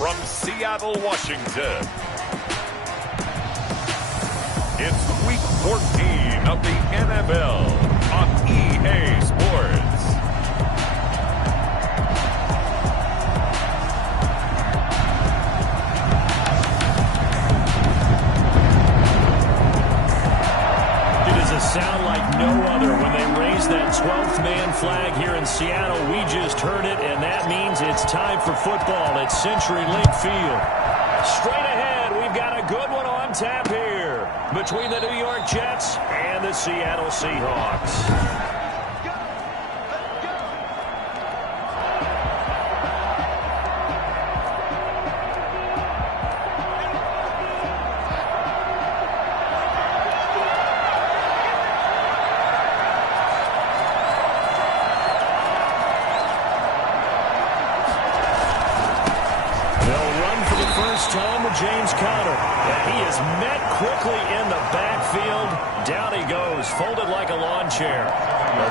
from Seattle, Washington. It's Week 14 of the NFL on EA Sports. It is a sound like no other when they raise that 12th man flag here in Seattle. We just heard it, and that means it's time for football at CenturyLink Field. Straight ahead, we've got a good one on tap here between the New York Jets and the Seattle Seahawks. James Conner, and he is met quickly in the backfield. Down he goes, folded like a lawn chair.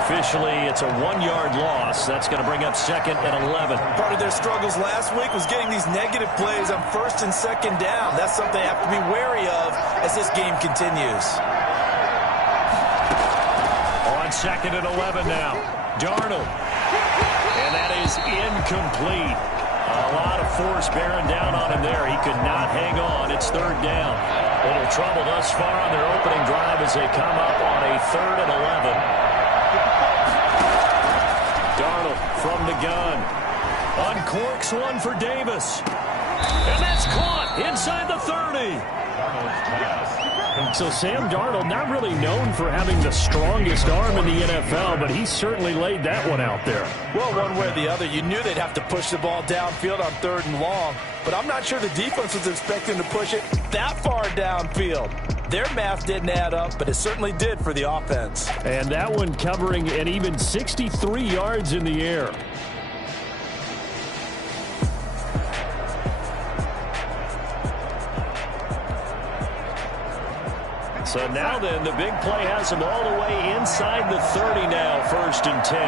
Officially, it's a 1-yard loss. That's going to bring up 2nd and 11. Part of their struggles last week was getting these negative plays on 1st and 2nd down. That's something they have to be wary of as this game continues. On 2nd and 11 now, Darnold. And that is incomplete. A lot of force bearing down on him there. He could not hang on. It's 3rd down. A little trouble thus far on their opening drive as they come up on a 3rd and 11. Darnold from the gun. Uncorks one for Davis. And that's caught inside the 30. So Sam Darnold, not really known for having the strongest arm in the NFL, but he certainly laid that one out there. Well, one way or the other, you knew they'd have to push the ball downfield on 3rd and long, but I'm not sure the defense was expecting to push it that far downfield. Their math didn't add up, but it certainly did for the offense. And that one covering an even 63 yards in the air. So now then, the big play has them all the way inside the 30 now, 1st and 10.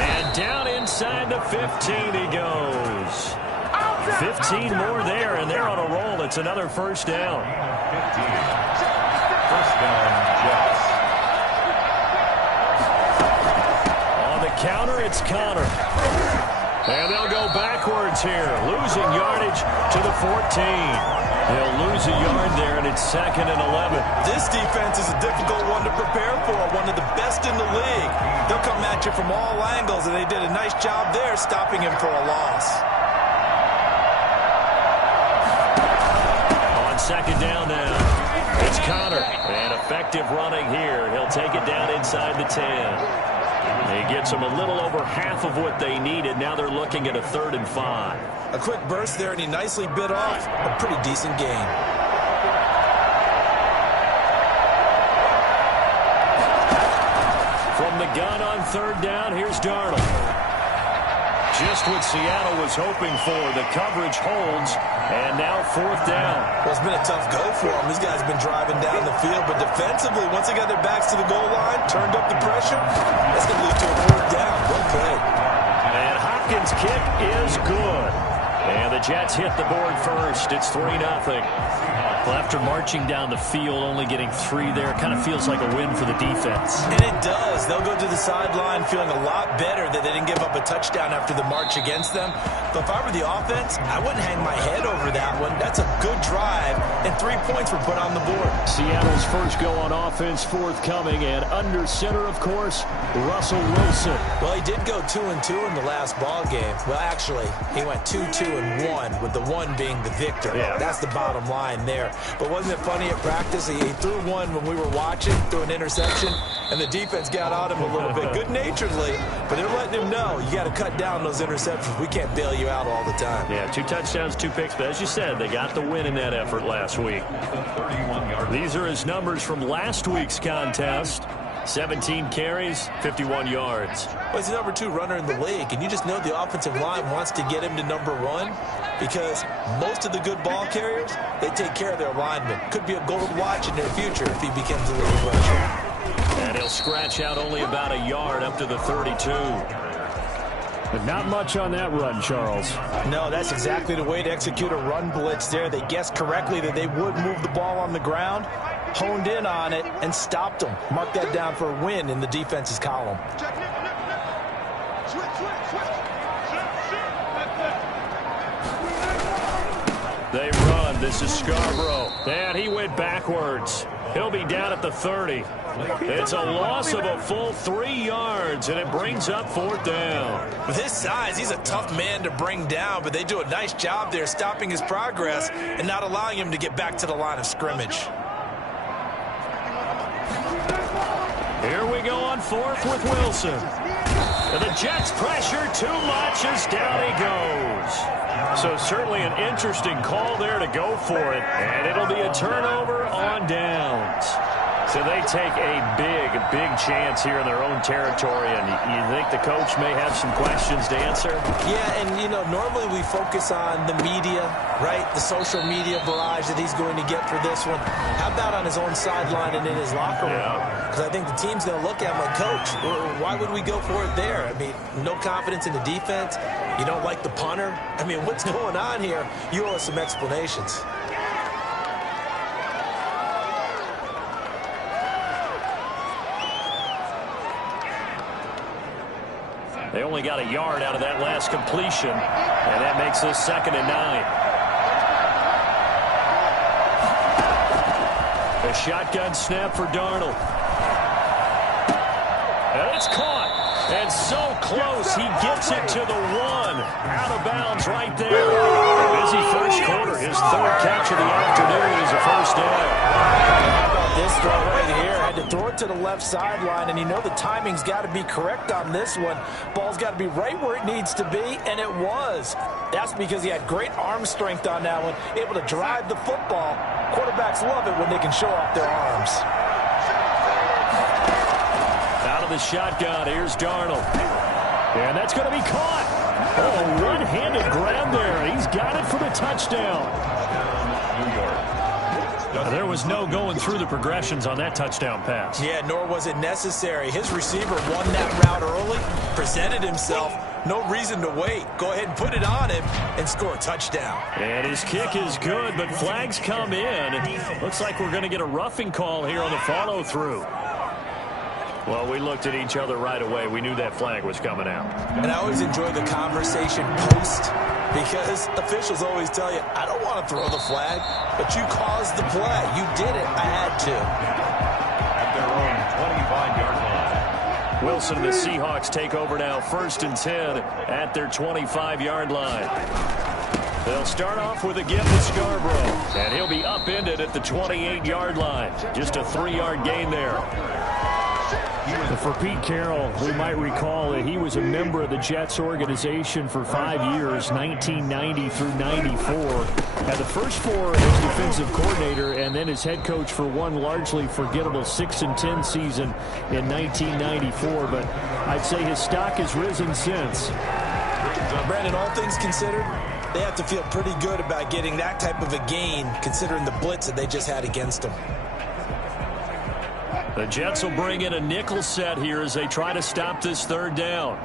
And down inside the 15 he goes. 15 more there, and they're on a roll. It's another 1st down. 15. 1st down, Jets. On the counter, it's Conner. And they'll go backwards here, losing yardage to the 14. They'll lose a yard there, and it's 2nd and 11. This defense is a difficult one to prepare for, one of the best in the league. They'll come at you from all angles, and they did a nice job there stopping him for a loss. On 2nd down now, it's Conner. And effective running here. He'll take it down inside the 10. He gets them a little over half of what they needed. Now they're looking at a 3rd and 5. A quick burst there, and he nicely bit off a pretty decent gain. From the gun on 3rd down, here's Darnold. Just what Seattle was hoping for. The coverage holds, and now 4th down. Well, it's been a tough go for them. These guys have been driving down the field, but defensively, once they got their backs to the goal line, turned up the pressure, that's going to lead to a 4th down. Well played. And Hopkins' kick is good. And the Jets hit the board first. It's 3-0. Well, after marching down the field, only getting 3 there, kind of feels like a win for the defense. And it does. They'll go to the sideline feeling a lot better that they didn't give up a touchdown after the march against them. But if I were the offense, I wouldn't hang my head over that one. That's a good drive, and 3 points were put on the board. Seattle's first go on offense forthcoming, and under center, of course, Russell Wilson. Well, he did go 2-2 in the last ball game. Well, actually, he went 2-2-1, with the 1 being the victor. Yeah. That's the bottom line there. But wasn't it funny at practice? He threw one when we were watching, threw an interception, and the defense got on him a little bit, good-naturedly. But they're letting him know, you got to cut down those interceptions. We can't bail you out all the time. Yeah, 2 touchdowns, 2 picks. But as you said, they got the win in that effort last week. These are his numbers from last week's contest. 17 carries, 51 yards. Well, he's the number 2 runner in the league, and you just know the offensive line wants to get him to number 1 because most of the good ball carriers, they take care of their linemen. Could be a goal to watch in their future if he becomes a little pressure. And he'll scratch out only about a yard up to the 32. But not much on that run, Charles. No, that's exactly the way to execute a run blitz there. They guessed correctly that they would move the ball on the ground, honed in on it, and stopped them. Mark that down for a win in the defense's column. They run. This is Scarborough. And he went backwards. He'll be down at the 30. It's a loss of a full 3 yards, and it brings up 4th down. With his size, he's a tough man to bring down, but they do a nice job there stopping his progress and not allowing him to get back to the line of scrimmage. Here we go on 4th with Wilson. And the Jets pressure too much as down he goes. So certainly an interesting call there to go for it. And it'll be a turnover on downs. So they take a big chance here in their own territory. And you think the coach may have some questions to answer? Yeah, and, you know, normally we focus on the media, right? The social media barrage that he's going to get for this one. How about on his own sideline and in his locker room? Because I think the team's going to look at him like, Coach, why would we go for it there? I mean, no confidence in the defense. You don't like the punter. I mean, what's going on here? You owe us some explanations. They only got a yard out of that last completion, and that makes this 2nd and 9. A shotgun snap for Darnold. And it's caught. And so close, he gets it to the 1. Out of bounds right there. Busy first quarter. His 3rd catch of the afternoon is a 1st down. How about this throw right here? Had to throw it to the left sideline, and you know the timing's got to be correct on this one. Ball's got to be right where it needs to be, and it was. That's because he had great arm strength on that one, able to drive the football. Quarterbacks love it when they can show off their arms. Out of the shotgun, here's Darnold. And that's going to be caught. Oh, one-handed grab there. He's got it for the touchdown. New York. There was no going through the progressions on that touchdown pass. Yeah, nor was it necessary. His receiver won that route early, presented himself. No reason to wait. Go ahead and put it on him and score a touchdown. And his kick is good, but flags come in. Looks like we're going to get a roughing call here on the follow-through. Well, we looked at each other right away. We knew that flag was coming out. And I always enjoy the conversation post because officials always tell you, I don't want to throw the flag, but you caused the play. You did it. I had to. At their own 25-yard line. Wilson and the Seahawks take over now 1st and 10 at their 25-yard line. They'll start off with a give to Scarborough, and he'll be upended at the 28-yard line. Just a 3-yard gain there. For Pete Carroll, we might recall that he was a member of the Jets organization for 5 years, 1990 through 94. Had the first 4 as defensive coordinator and then as head coach for one largely forgettable 6-10 season in 1994. But I'd say his stock has risen since. Brandon, all things considered, they have to feel pretty good about getting that type of a gain considering the blitz that they just had against them. The Jets will bring in a nickel set here as they try to stop this 3rd down.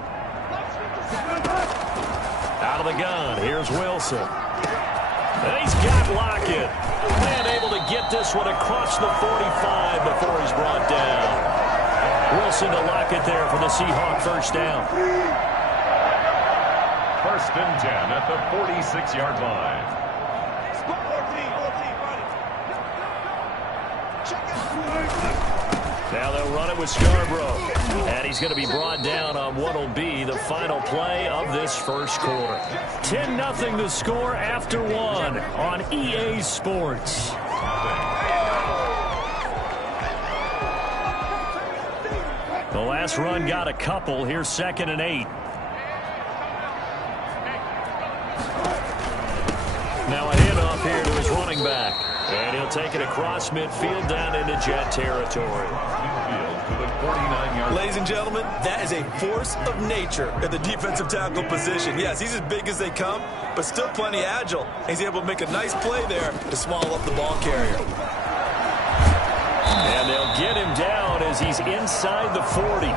Out of the gun, here's Wilson. And he's got Lockett. And able to get this one across the 45 before he's brought down. Wilson to Lockett there for the Seahawk 1st down. 1st and 10 at the 46-yard line. Now they'll run it with Scarborough. And he's going to be brought down on what will be the final play of this 1st quarter. 10-0 the score after 1 on EA Sports. The last run got a couple. Here's 2nd and 8. Now a handoff here to his running back. And he'll take it across midfield down into Jet territory. Ladies and gentlemen, that is a force of nature at the defensive tackle position. Yes, he's as big as they come, but still plenty agile. He's able to make a nice play there to swallow up the ball carrier. And they'll get him down as as he's inside the 40.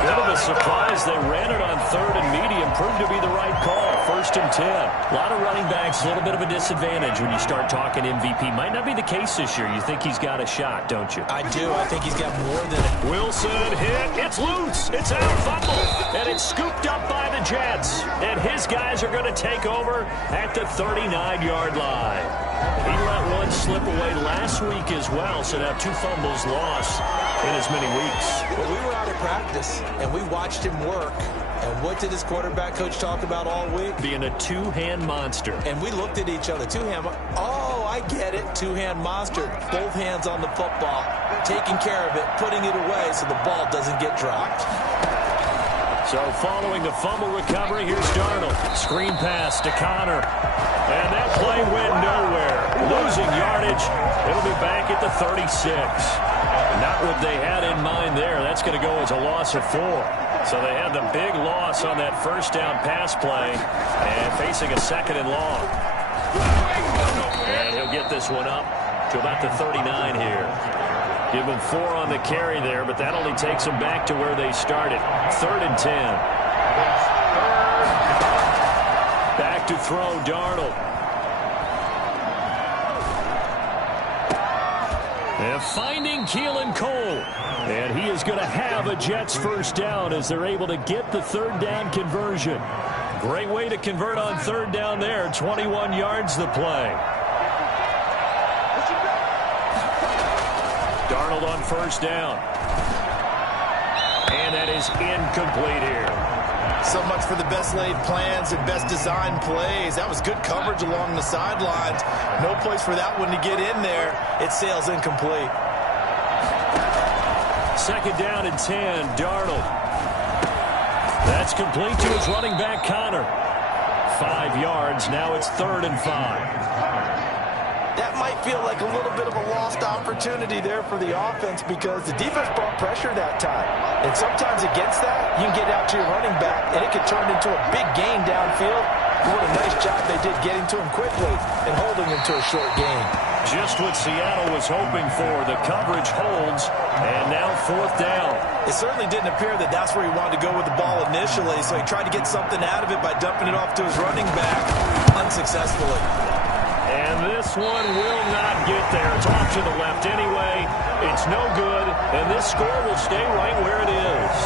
Bit of a surprise. They ran it on 3rd and medium. Proved to be the right call. 1st and 10. A lot of running backs, a little bit of a disadvantage when you start talking MVP. Might not be the case this year. You think he's got a shot, don't you? I do. I think he's got more than it. Wilson hit. It's loose. It's out. Fumble. And it's scooped up by the Jets. And his guys are going to take over at the 39-yard line. He let one slip away last week as well, so now 2 fumbles lost in as many weeks. Well, we were out at practice, and we watched him work. And what did his quarterback coach talk about all week? Being a 2-hand monster. And we looked at each other. 2-hand. Oh, I get it. 2-hand monster. Both hands on the football, taking care of it, putting it away so the ball doesn't get dropped. So following the fumble recovery, here's Darnold. Screen pass to Connor. And that play went nowhere. Losing yardage. It'll be back at the 36. Not what they had in mind there. That's going to go as a loss of 4. So they had the big loss on that first down pass play and facing a 2nd and long. And he'll get this one up to about the 39 here. Give him 4 on the carry there, but that only takes them back to where they started. 3rd and 10. Back to throw, Darnold. And finding Keelan Cole. And he is going to have a Jets first down as they're able to get the 3rd down conversion. Great way to convert on 3rd down there. 21 yards the play. Darnold on 1st down. And that is incomplete here. So much for the best laid plans and best designed plays. That was good coverage along the sidelines. No place for that one to get in there. It sails incomplete. 2nd down and 10. Darnold. That's complete to his running back, Connor. 5 yards. Now it's 3rd and 5. That might feel like a little bit of a lost opportunity there for the offense because the defense brought pressure that time. And sometimes against that, you can get out to your running back, and it can turn into a big gain downfield. What a nice job they did getting to him quickly and holding him to a short gain. Just what Seattle was hoping for. The coverage holds, and now 4th down. It certainly didn't appear that that's where he wanted to go with the ball initially, so he tried to get something out of it by dumping it off to his running back unsuccessfully. And this one will not get there. It's off to the left anyway. It's no good, and this score will stay right where it is.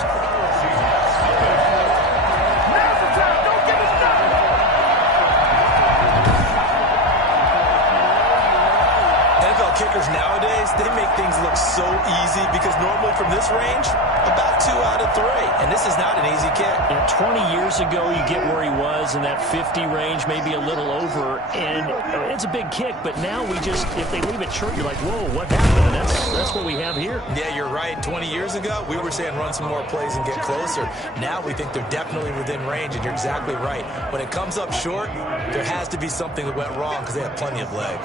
NFL kickers nowadays, they make things look so easy because normally from this range, about 2 out of 3. And this is not an easy kick. Yeah, 20 years ago, you get where he was in that 50 range, maybe a little over, and it's a big kick. But now we just, if they leave it short, you're like, whoa, what happened? And that's what we have here. Yeah, you're right. 20 years ago, we were saying run some more plays and get closer. Now we think they're definitely within range, and you're exactly right. When it comes up short, there has to be something that went wrong because they have plenty of leg.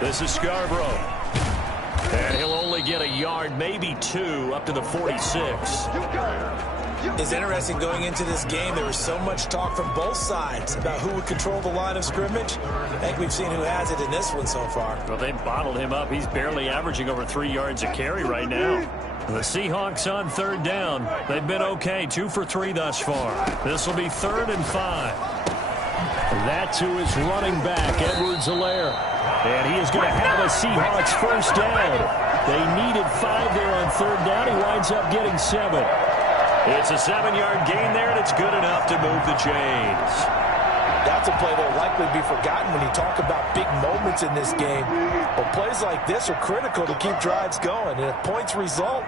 This is Scarborough. And he'll only get a yard, maybe 2, up to the 46. It's interesting going into this game. There was so much talk from both sides about who would control the line of scrimmage. I think we've seen who has it in this one so far. Well, they bottled him up. He's barely averaging over 3 yards a carry right now. The Seahawks on 3rd down. They've been okay, 2 for 3 thus far. This will be 3rd and 5. That to his running back, Edwards-Helaire. And he is going to have a Seahawks first down. They needed 5 there on 3rd down. He winds up getting 7. It's a 7-yard gain there, and it's good enough to move the chains. That's a play that will likely be forgotten when you talk about big moments in this game. But plays like this are critical to keep drives going. And if points result,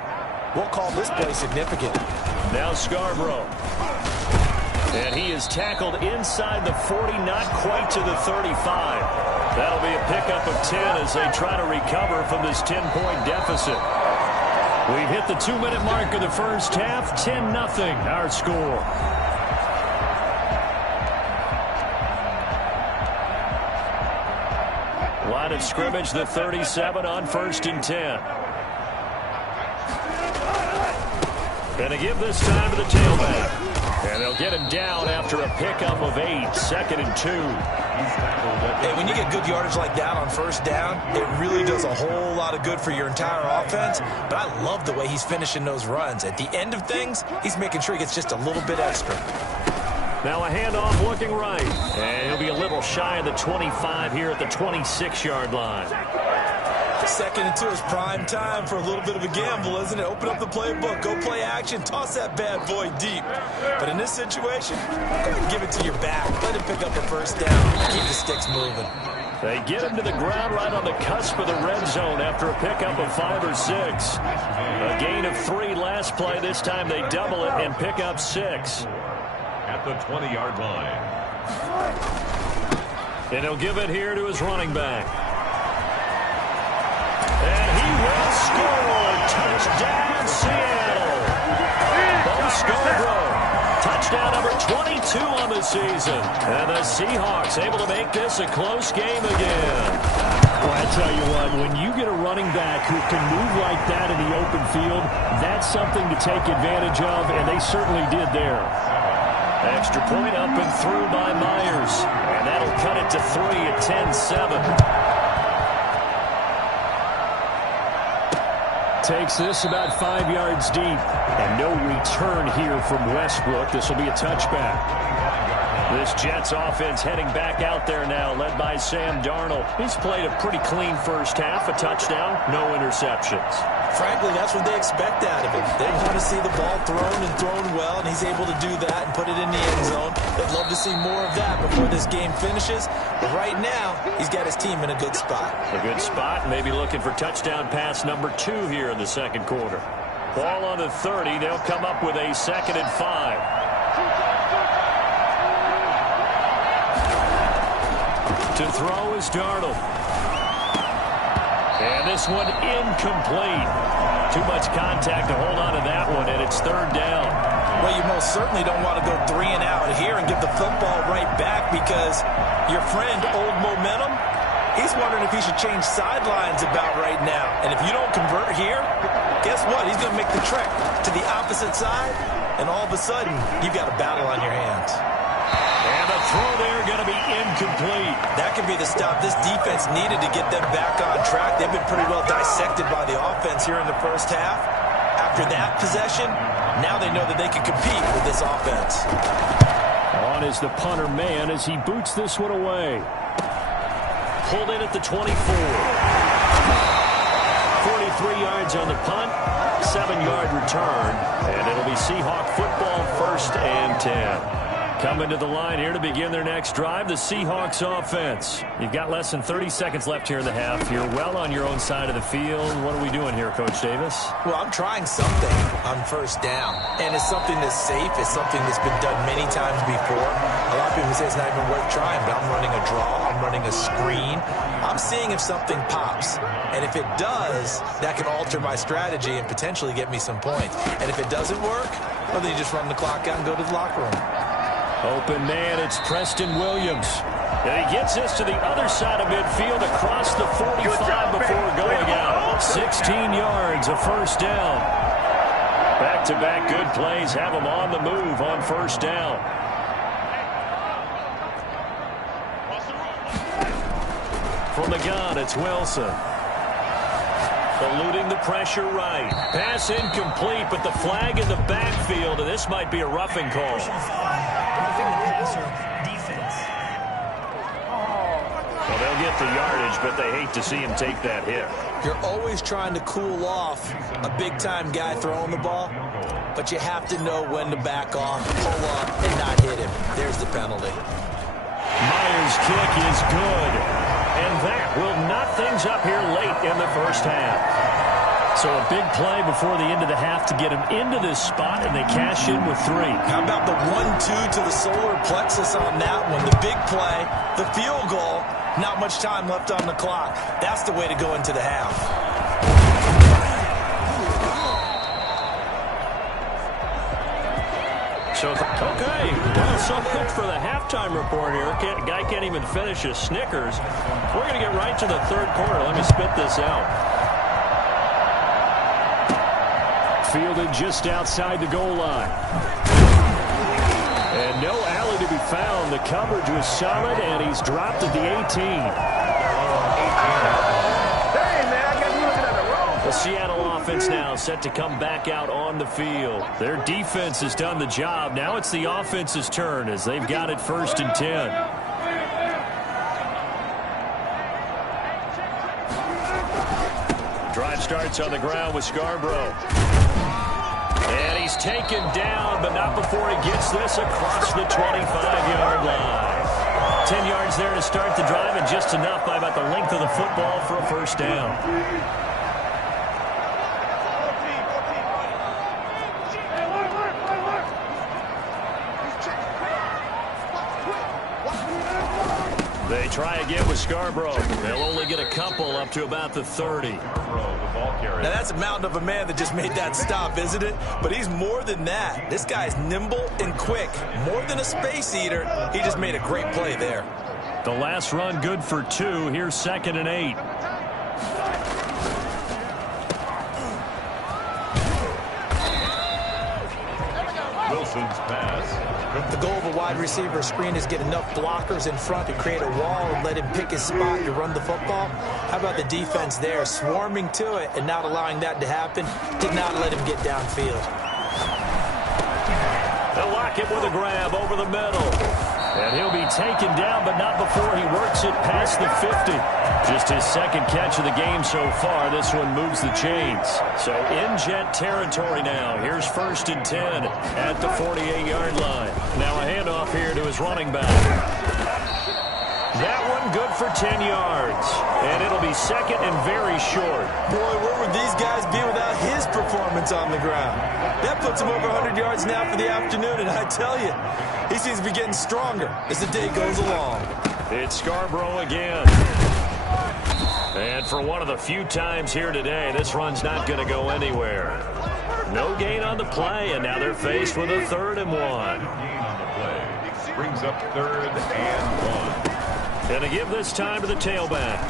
we'll call this play significant. Now Scarborough. And he is tackled inside the 40, not quite to the 35. That'll be a pickup of 10 as they try to recover from this 10-point deficit. We've hit the 2-minute mark of the first half. 10-0 our score. Line of scrimmage, the 37 on 1st and 10. Going to give this time to the tailback. And they'll get him down after a pickup of 8, 2nd and 2. Hey, when you get good yardage like that on first down, it really does a whole lot of good for your entire offense. But I love the way he's finishing those runs. At the end of things, he's making sure he gets just a little bit extra. Now a handoff looking right. And he'll be a little shy of the 25 here at the 26-yard line. 2nd and 2 is prime time for a little bit of a gamble, isn't it? Open up the playbook, go play action, toss that bad boy deep. But in this situation, go ahead and give it to your back. Let him pick up a first down. Keep the sticks moving. They get him to the ground right on the cusp of the red zone after a pickup of 5 or 6. A gain of 3 last play. This time they double it and pick up 6. At the 20-yard line. And he'll give it here to his running back. And he will score. Touchdown, Seattle. Bo Scarborough. Touchdown number 22 on the season. And the Seahawks able to make this a close game again. Well, I tell you what, when you get a running back who can move like that in the open field, that's something to take advantage of, and they certainly did there. Extra point up and through by Myers. And that'll cut it to 3 at 10-7. Takes this about 5 yards deep. And no return here from Westbrook. This will be a touchback. This Jets offense heading back out there now, led by Sam Darnold. He's played a pretty clean first half, a touchdown, no interceptions. Frankly, that's what they expect out of him. They want to see the ball thrown and thrown well, and he's able to do that and put it in the end zone. They'd love to see more of that before this game finishes. But right now, he's got his team in a good spot. A good spot, maybe looking for touchdown pass number 2 here in the second quarter. Ball on the 30. They'll come up with a 2nd and 5. To throw is Darnold. And this one incomplete. Too much contact to hold on to that one, and it's 3rd down. Well, you most certainly don't want to go 3 and out here and give the football right back because your friend, Old Momentum, he's wondering if he should change sidelines about right now. And if you don't convert here, guess what? He's going to make the trek to the opposite side, and all of a sudden, you've got a battle on your hands. And the throw there going to be incomplete. That could be the stop this defense needed to get them back on track. They've been pretty well dissected by the offense here in the first half. After that possession, now they know that they can compete with this offense. On is the punter man as he boots this one away. Pulled in at the 24. 43 yards on the punt, 7-yard return, and it'll be Seahawk football, 1st and 10. Coming to the line here to begin their next drive, the Seahawks offense. You've got less than 30 seconds left here in the half. You're well on your own side of the field. What are we doing here, Coach Davis? Well, I'm trying something on first down, and it's something that's safe. It's something that's been done many times before. A lot of people say it's not even worth trying, but I'm running a draw. I'm running a screen. I'm seeing if something pops, and if it does, that can alter my strategy and potentially get me some points. And if it doesn't work, well, then you just run the clock out and go to the locker room. Open man, it's Preston Williams. And he gets this to the other side of midfield across the 45 before going out. 16 yards, a first down. Back-to-back good plays have him on the move on first down. From the gun, it's Wilson. Eluding the pressure right. Pass incomplete, but the flag in the backfield, and this might be a roughing call. Well, they'll get the yardage, but they hate to see him take that hit. You're always trying to cool off a big-time guy throwing the ball, but you have to know when to back off, pull up, and not hit him. There's the penalty. Myers' kick is good, and that will knot things up here late in the first half. So a big play before the end of the half to get him into this spot, and they cash in with 3. How about the 1-2 to the solar plexus on that one? The big play, the field goal, not much time left on the clock. That's the way to go into the half. So, okay, well, so good for the halftime report here. Guy can't even finish his Snickers. We're going to get right to the third quarter. Let me spit this out. Fielded just outside the goal line. found. The coverage was solid, and he's dropped at the 18. The Seattle offense now set to come back out on the field. Their defense has done the job. Now it's the offense's turn as they've got it 1st and 10. Drive starts on the ground with Scarborough. And he's taken down, but not before he gets this across the 25-yard line. 10 yards there to start the drive, and just enough by about the length of the football for a 1st down. They try again with Scarborough. They'll only get a couple up to about the 30. Now that's a mountain of a man that just made that stop, isn't it? But he's more than that. This guy's nimble and quick. More than a space eater. He just made a great play there. The last run good for 2. Here's 2nd and 8. Wilson's pass. The goal of a wide receiver screen is get enough blockers in front to create a wall and let him pick his spot to run the football. How about the defense there, swarming to it and not allowing that to happen? Did not let him get downfield. They'll lock it with a grab over the middle. And he'll be taken down, but not before he works it past the 50. Just his 2nd catch of the game so far. This one moves the chains. So in Jet territory now. Here's 1st and 10 at the 48-yard line. Now a handoff here to his running back. That one good for 10 yards. And it'll be 2nd and very short. Boy, where would these guys be without his performance on the ground? That puts him over 100 yards now for the afternoon, and I tell you, he seems to be getting stronger as the day goes along. It's Scarborough again. And for one of the few times here today, this run's not going to go anywhere. No gain on the play, and now they're faced with a 3rd and 1. Gain on the play. Brings up 3rd and 1. And to give this time to the tailback.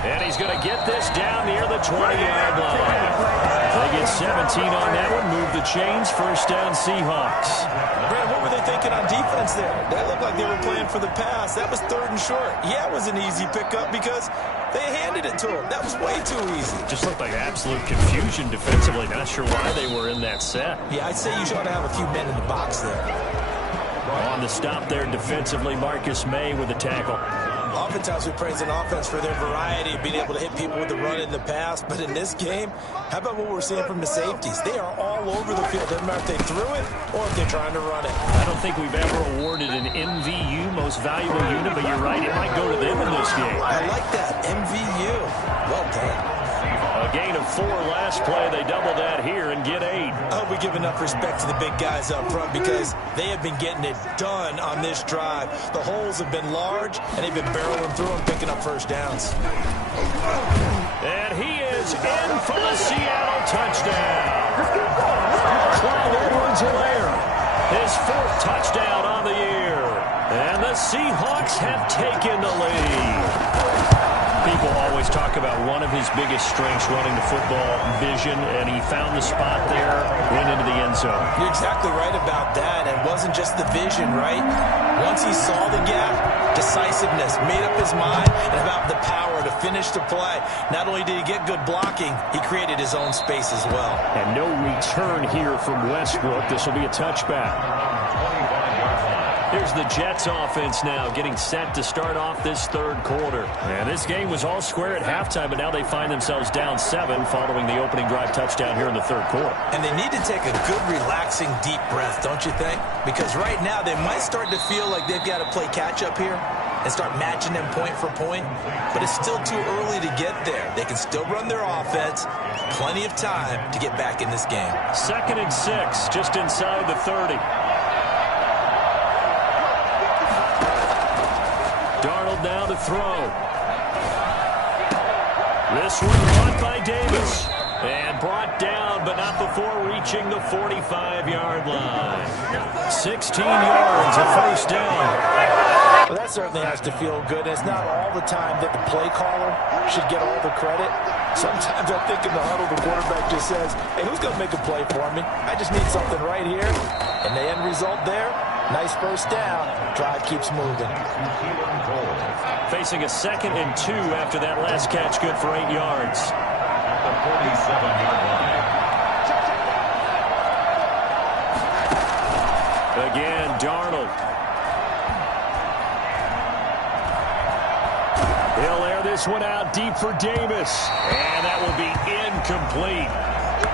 And he's going to get this down near the 20-yard line. They get 17 on that one. Move the chains. 1st down Seahawks. Brad, what were they thinking on defense there? That looked like they were playing for the pass. That was 3rd and short. Yeah, it was an easy pickup because they handed it to him. That was way too easy. Just looked like absolute confusion defensively. Not sure why they were in that set. Yeah, I'd say you should have a few men in the box there. On the stop there defensively, Marcus May with the tackle. Oftentimes we praise an offense for their variety of being able to hit people with the run in the pass. But in this game, how about what we're seeing from the safeties? They are all over the field. Doesn't matter if they threw it or if they're trying to run it. I don't think we've ever awarded an MVU, most valuable unit, but you're right, it might go to them in this game. I like that, MVU. Well done. A gain of 4 last play. They double that here and get 8. I hope we give enough respect to the big guys up front because they have been getting it done on this drive. The holes have been large, and they've been barreling through and picking up 1st downs. And he is in for the Seattle touchdown. Clyde Edwards-Helaire, his 4th touchdown on the year. And the Seahawks have taken the lead. People always talk about one of his biggest strengths running the football, vision, and he found the spot there, went into the end zone. You're exactly right about that. It wasn't just the vision, right? Once he saw the gap, decisiveness, made up his mind, and about the power to finish the play. Not only did he get good blocking, he created his own space as well. And no return here from Westbrook. This will be a touchback. Here's the Jets offense now getting set to start off this 3rd quarter. And this game was all square at halftime, but now they find themselves down 7 following the opening drive touchdown here in the 3rd quarter. And they need to take a good, relaxing, deep breath, don't you think? Because right now they might start to feel like they've got to play catch-up here and start matching them point for point. But it's still too early to get there. They can still run their offense. Plenty of time to get back in this game. 2nd and 6, just inside the 30. Darnold now to throw. This one caught by Davis. And brought down, but not before reaching the 45-yard line. 16 yards, a 1st down. Well, that certainly has to feel good. It's not all the time that the play caller should get all the credit. Sometimes I think in the huddle, the quarterback just says, hey, who's going to make a play for me? I just need something right here. And the end result there, Nice first down. Drive keeps moving. Facing a 2nd and 2 after that last catch, good for 8 yards. The 47-yard line. Again, Darnold. He'll air this one out deep for Davis. And that will be incomplete.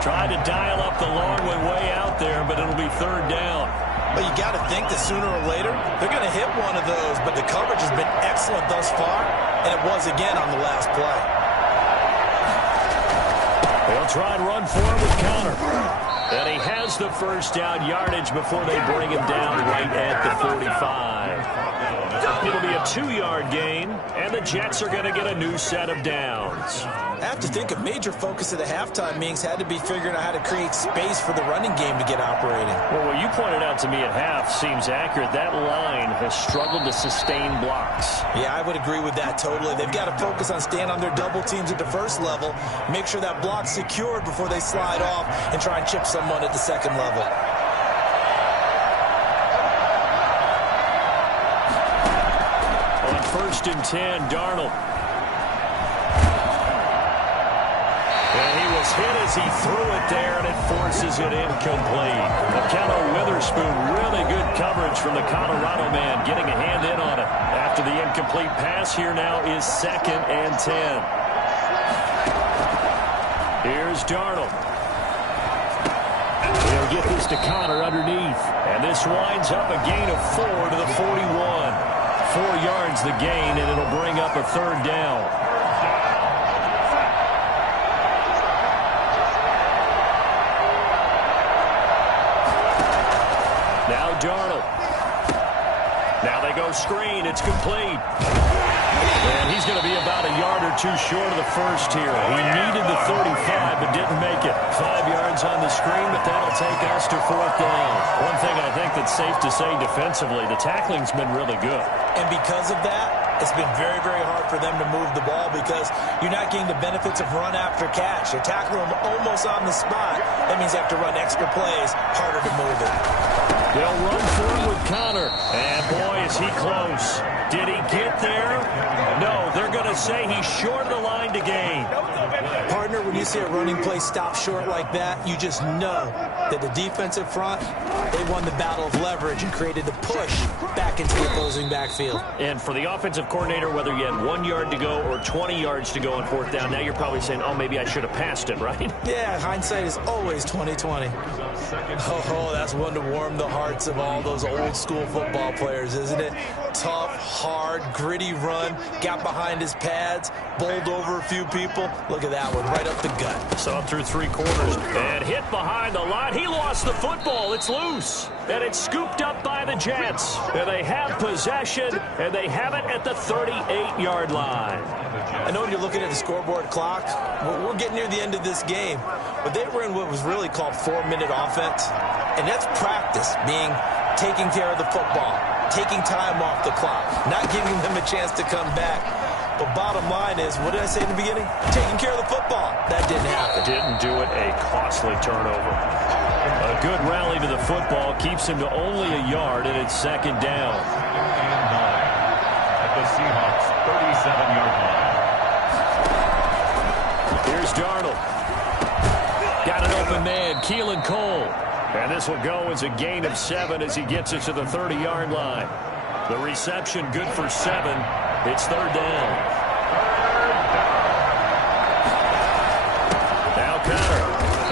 Tried to dial up the long way out there, but it'll be 3rd down. But you got to think that sooner or later, they're going to hit one of those. But the coverage has been excellent thus far, and it was again on the last play. They'll try and run for it with Connor. And he has the first down yardage before they bring him down right at the 45. It'll be a 2-yard gain, and the Jets are going to get a new set of downs. I have to think a major focus of the halftime meetings had to be figuring out how to create space for the running game to get operating. Well, what you pointed out to me at half seems accurate. That line has struggled to sustain blocks. Yeah, I would agree with that totally. They've got to focus on staying on their double teams at the first level, make sure that block's secured before they slide off and try and chip someone at the second level. On 1st and 10, Darnold. And he was hit as he threw it there, and it forces it incomplete. McKenna Witherspoon, really good coverage from the Colorado man, getting a hand in on it. After the incomplete pass, here now is 2nd and 10. Here's Darnold. He'll get this to Connor underneath. And this winds up a gain of 4 to the 41. 4 yards the gain, and it'll bring up a 3rd down. Now Darnold. Now they go screen. It's complete. And he's going to be about a yard or 2 short of the first here. He needed the 35, but didn't make it. 5 yards on the screen, but that'll take us to 4th down. One thing I think that's safe to say defensively, the tackling's been really good. And because of that, it's been very, very hard for them to move the ball because you're not getting the benefits of run after catch. You're tackling them almost on the spot. That means you have to run extra plays, harder to move it. They'll run forward with Connor. And boy, is he close. Did he get there? No, they're going to say he's short of the line to gain. Partner, when you see a running play stop short like that, you just know that the defensive front, they won the battle of leverage and created the push back into the opposing backfield. And for the offensive coordinator, whether you had 1 yard to go or 20 yards to go on 4th down, now you're probably saying, oh, maybe I should have passed it, right? Yeah, hindsight is always 20/20. Oh, that's one to warm the hearts of all those old school football players, isn't it? Tough, hard, gritty run, got behind his pads, bowled over a few people. Look at that one, right up the gut. Saw through 3 quarters and hit behind the line. He lost the football. It's loose. And it's scooped up by the Jets. And they have possession, and they have it at the 38-yard line. I know when you're looking at the scoreboard clock, we're getting near the end of this game, but they were in what was really called 4-minute offense, and that's practice, being taking care of the football, taking time off the clock, not giving them a chance to come back. But bottom line is, what did I say in the beginning? Taking care of the football. That didn't happen. Didn't do it. A costly turnover. A good rally to the football keeps him to only a yard, and it's 2nd down. And 9 at the Seahawks' 37-yard line. Here's Darnold. Got an open man, Keelan Cole. And this will go as a gain of 7 as he gets it to the 30-yard line. The reception good for 7. It's 3rd down. Now Connor.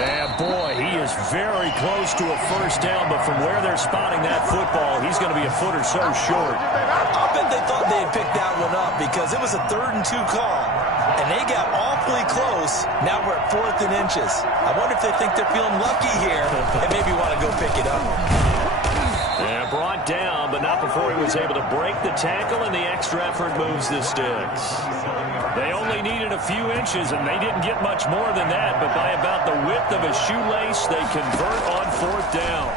And boy, he is very close to a first down, but from where they're spotting that football, he's going to be a foot or so short. I'll bet they thought they had picked that one up because it was a 3rd and 2 call. And they got awfully close. Now we're at 4th and inches. I wonder if they think they're feeling lucky here and maybe want to go pick it up. Yeah, brought down, but not before he was able to break the tackle, and the extra effort moves the sticks. They only needed a few inches, and they didn't get much more than that, but by about the width of a shoelace, they convert on 4th down.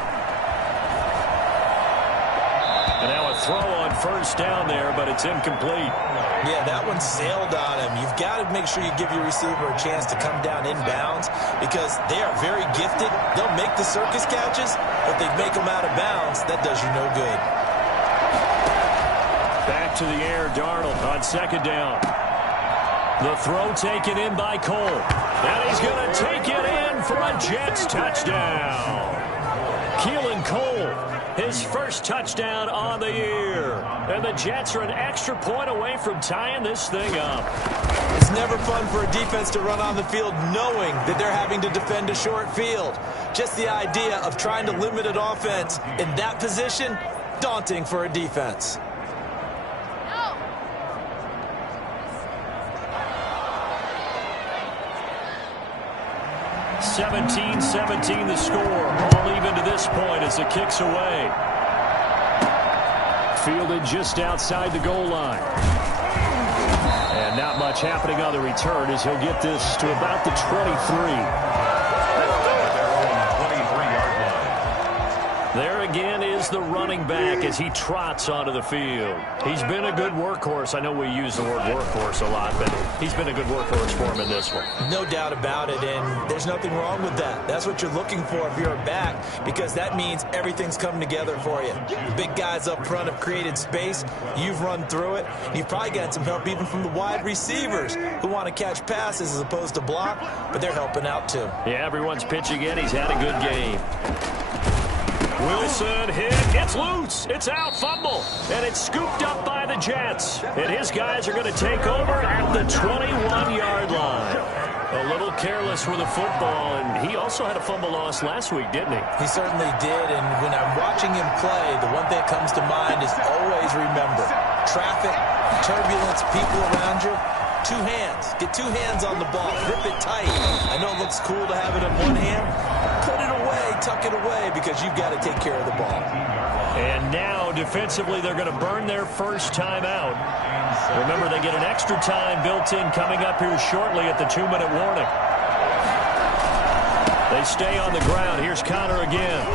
And now a throw on first down there, but it's incomplete. Yeah, that one sailed on him. You've got to make sure you give your receiver a chance to come down inbounds because they are very gifted. They'll make the circus catches, but if they make them out of bounds, that does you no good. Back to the air, Darnold on second down. The throw taken in by Cole. And he's going to take it in for a Jets touchdown. Keelan Cole, his first touchdown on the year. And the Jets are an extra point away from tying this thing up. It's never fun for a defense to run on the field knowing that they're having to defend a short field. Just the idea of trying to limit an offense in that position, daunting for a defense. 17-17 the score. All even to this point as the kick's away. Fielded just outside the goal line. And not much happening on the return as he'll get this to about the 23. There again is the running back as he trots onto the field. He's been a good workhorse. I know we use the word workhorse a lot, but he's been a good workhorse for him in this one. No doubt about it, and there's nothing wrong with that. That's what you're looking for if you're a back, because that means everything's coming together for you. The big guys up front have created space. You've run through it. You've probably got some help even from the wide receivers who want to catch passes as opposed to block, but they're helping out too. Yeah, everyone's pitching in. He's had a good game. Wilson hit. It's loose. It's out. Fumble. And it's scooped up by the Jets. And his guys are going to take over at the 21-yard line. A little careless with the football. And he also had a fumble loss last week, didn't he? He certainly did. And when I'm watching him play, the one thing that comes to mind is always remember. Traffic, turbulence, people around you. Two hands. Get two hands on the ball. Grip it tight. I know it looks cool to have it in one hand. Put it away. Tuck it away because you've got to take care of the ball. And now, defensively, they're going to burn their first time out. Remember, they get an extra time built in coming up here shortly at the 2-minute warning. They stay on the ground. Here's Connor again.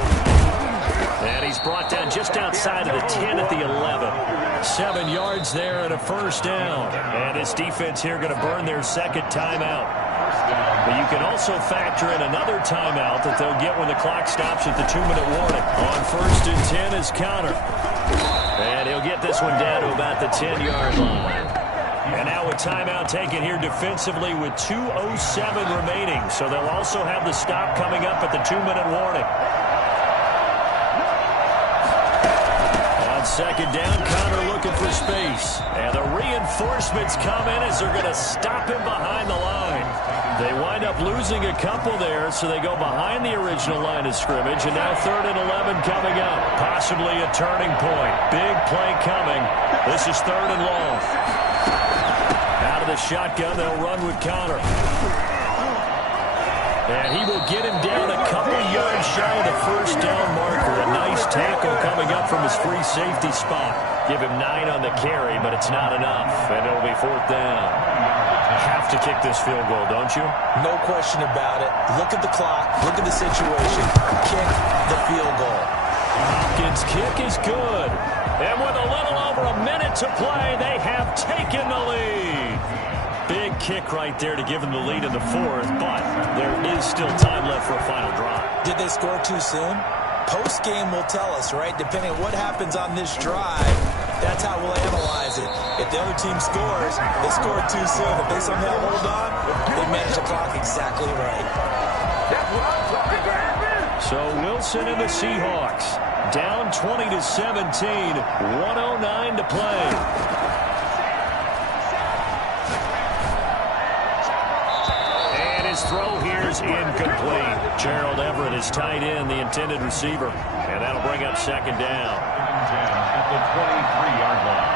And he's brought down just outside of the 10 at the 11. 7 yards there and a first down. And this defense here going to burn their second timeout. But you can also factor in another timeout that they'll get when the clock stops at the 2-minute warning. On first and 10 is Connor. And he'll get this one down to about the 10-yard line. And now a timeout taken here defensively with 2:07 remaining. So they'll also have the stop coming up at the 2-minute warning. Second down, Connor looking for space. And the reinforcements come in as they're going to stop him behind the line. They wind up losing a couple there, so they go behind the original line of scrimmage. And now 3rd and 11 coming up. Possibly a turning point. Big play coming. This is 3rd and long. Out of the shotgun, they'll run with Connor. And he will get him down a couple yards shy of the first down marker. A nice tackle coming up from his free safety spot. Give him 9 on the carry, but it's not enough. And it'll be 4th down. Have to kick this field goal, don't you? No question about it. Look at the clock. Look at the situation. Kick the field goal. Hopkins' kick is good. And with a little over a minute to play, they have taken the lead. Big kick right there to give them the lead in the 4th, but there is still time left for a final drive. Did they score too soon? Post-game will tell us, right? Depending on what happens on this drive, that's how we'll analyze it. If the other team scores, they scored too soon. If they somehow hold on, they manage the clock exactly right. So Wilson and the Seahawks down 20-17, 1:09 to play. Throw here is incomplete. Gerald Everett is tight end, the intended receiver. And that'll bring up second down. At the 23-yard line.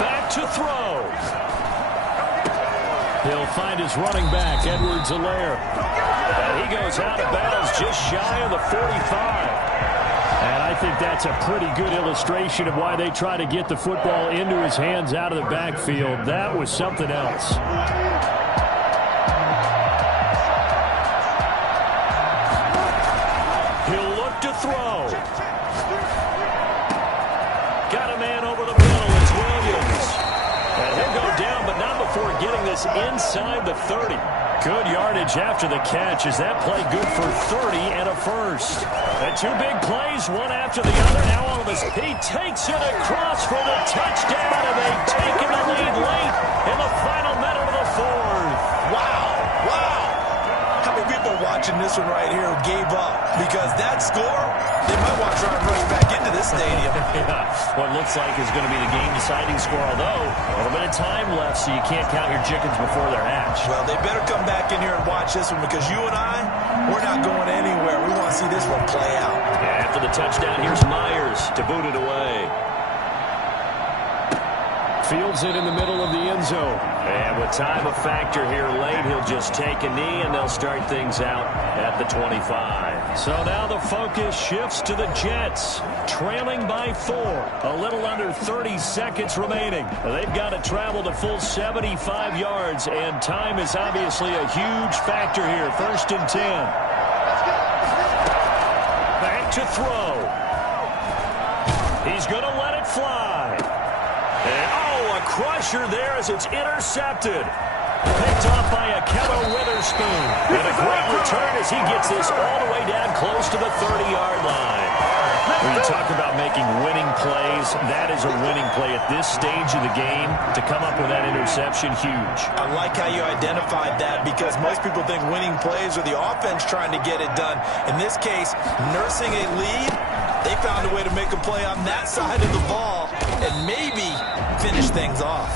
Back to throw. He'll find his running back, Edwards-Helaire. And he goes out of bounds just shy of the 45. And I think that's a pretty good illustration of why they try to get the football into his hands out of the backfield. That was something else. He'll look to throw. this inside the 30. Good yardage after the catch. Is that play good for 30 and a first? And two big plays, one after the other. Now all of us, he takes it across for the touchdown, and they've taken the lead late in the final minute of the fourth. Wow. How many people are watching this one right here who gave up? Because that score, they might want to try and rush back into this stadium. Yeah, what looks like is going to be the game-deciding score, although a little bit of time left, so you can't count your chickens before they're hatched. Well, they better come back in here and watch this one, because you and I, we're not going anywhere. We want to see this one play out. After the touchdown, here's Myers to boot it away. Fields it in the middle of the end zone. And with time a factor here late, he'll just take a knee, and they'll start things out at the 25. So now the focus shifts to the Jets, trailing by 4. A little under 30 seconds remaining. They've got to travel the full 75 yards, and time is obviously a huge factor here. 1st and 10. Back to throw. He's going to let it fly. And, a crusher there as it's intercepted. Picked off by Akello Witherspoon. And a great return as he gets this all the way down close to the 30-yard line. When you talk about making winning plays, that is a winning play at this stage of the game. To come up with that interception, huge. I like how you identified that, because most people think winning plays are the offense trying to get it done. In this case, nursing a lead, they found a way to make a play on that side of the ball and maybe finish things off.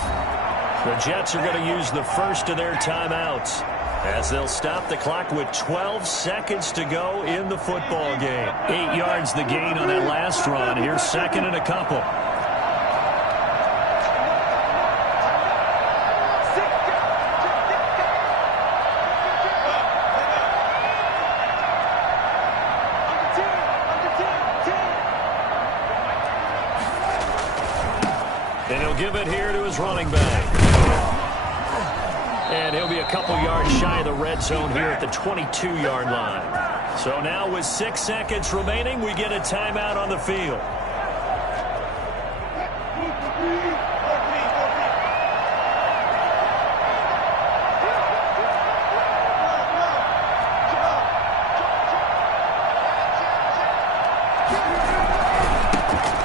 The Jets are going to use the first of their timeouts as they'll stop the clock with 12 seconds to go in the football game. 8 yards the gain on that last run. Here's 2nd and a couple. And he'll give it here to his running back. And he'll be a couple yards shy of the red zone here at the 22-yard line. So now with 6 seconds remaining, we get a timeout on the field.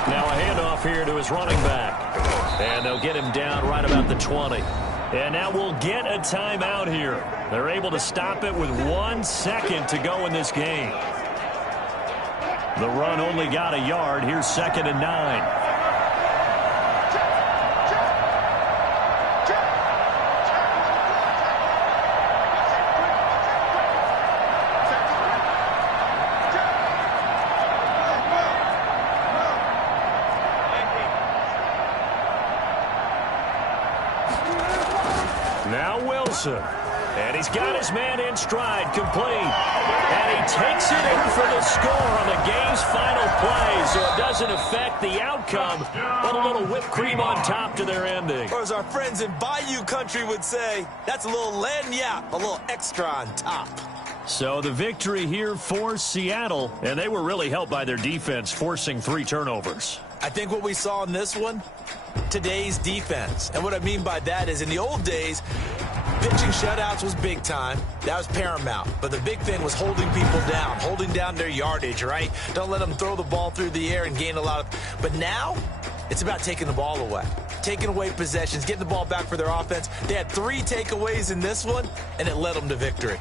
Now a handoff here to his running back. And they'll get him down right about the 20. And now we'll get a timeout here. They're able to stop it with 1 second to go in this game. The run only got a yard. Here's 2nd and 9. Now Wilson. And he's got his man in stride, complete. And he takes it in for the score on the game's final play, so it doesn't affect the outcome, but a little whipped cream on top to their ending. Or as our friends in Bayou Country would say, that's a little lagniappe, a little extra on top. So the victory here for Seattle, and they were really helped by their defense, forcing 3 turnovers. I think what we saw in this one, today's defense. And what I mean by that is in the old days, pitching shutouts was big time. That was paramount. But the big thing was holding people down, holding down their yardage, right? Don't let them throw the ball through the air and gain a lot of... But now, it's about taking the ball away. Taking away possessions, getting the ball back for their offense. They had 3 takeaways in this one, and it led them to victory.